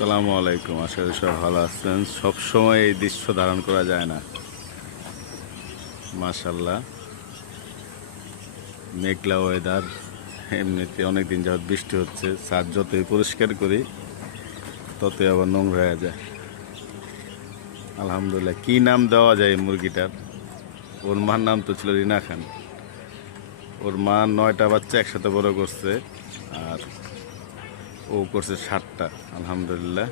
আসসালামু আলাইকুম। আশা করি সব ভালো আছেন। সবসময় এই দৃশ্য ধারণ করা যায় না। মাশাল্লাহ, মেঘলা ওয়েদার। এমনিতে অনেক দিন যাবত বৃষ্টি হচ্ছে। ছাদ যতই পরিষ্কার করি ততই আবার নোংরা হয়ে যায়। আলহামদুলিল্লাহ। কি নাম দেওয়া যায় এই মুরগিটার? ওর মার নাম তো ছিল রিনা খান। ওর মা 9টা বাচ্চা একসাথে বড় করছে, আর ও করছে 7টা। আলহামদুলিল্লাহ।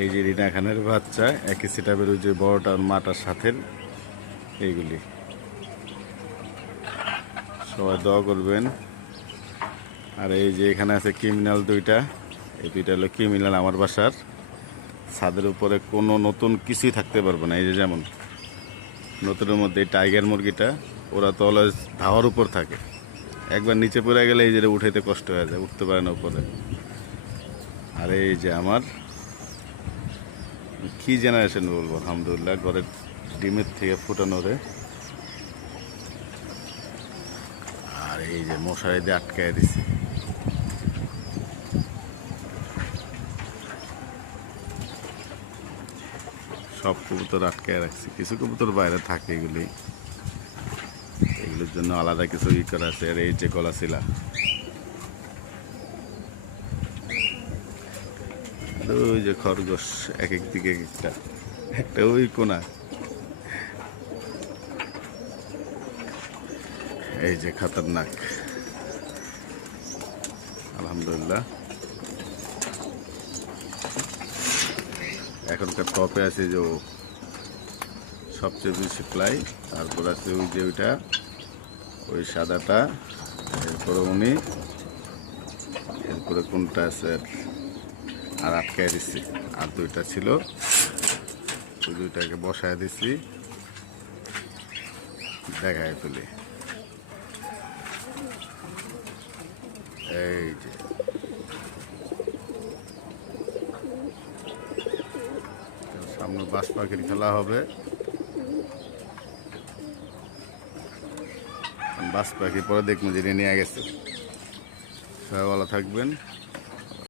এই যে রিনা খানের বাচ্চা একই সেটাপের, ওই যে বড়টার মাটার সাথে এইগুলি। সবাই দোয়া করবেন। আর এই যে এখানে আছে ক্রিমিনাল দুইটা। এই দুইটা হলো ক্রিমিনাল। আমার বাসার ছাদের উপরে কোনো নতুন কিছুই থাকতে পারবে না। এই যে যেমন নতুনের মধ্যে এই টাইগার মুরগিটা, ওরা তো অলওয়েজ ধাওয়ার উপর থাকে। একবার নিচে পড়ে গেলে এই যে উঠাইতে কষ্ট হয়ে যায়, উঠতে পারে না উপরে। আর এই যে আমার কি জেনারেশন বলবো, আলহামদুলিল্লাহ, ঘরের ডিমের থেকে ফুটানো রে। আর এই যে মশারি দিয়ে আটকায় দিছি। সব কবুতর আটকায় রাখছি, কিছু কবুতর বাইরে থাকে। এগুলোর জন্য আলাদা কিছু ই করা আছে। আর এই যে কলাশিলা, ওই যে খরগোশ এক এক দিকে একটা একটা ওই কোনা। এই যে খতরনাক। আলহামদুলিল্লাহ, এখনকার টপে আছে যে সবচেয়ে বেশি ফ্লাই। তারপর আছে ওই যে ওইটা, ওই সাদাটা। এরপরে উনি, এরপরে কোনটা আছে আর আটকায় দিচ্ছি। আর দুইটা ছিল, ওই দুইটাকে বসায় দিচ্ছি, দেখায় তুলি। এই যে সামনে বাস পাখির খেলা হবে। বাস পাখি পরে দেখবো যে নিয়ে গেছে। সবাই ভালো থাকবেন।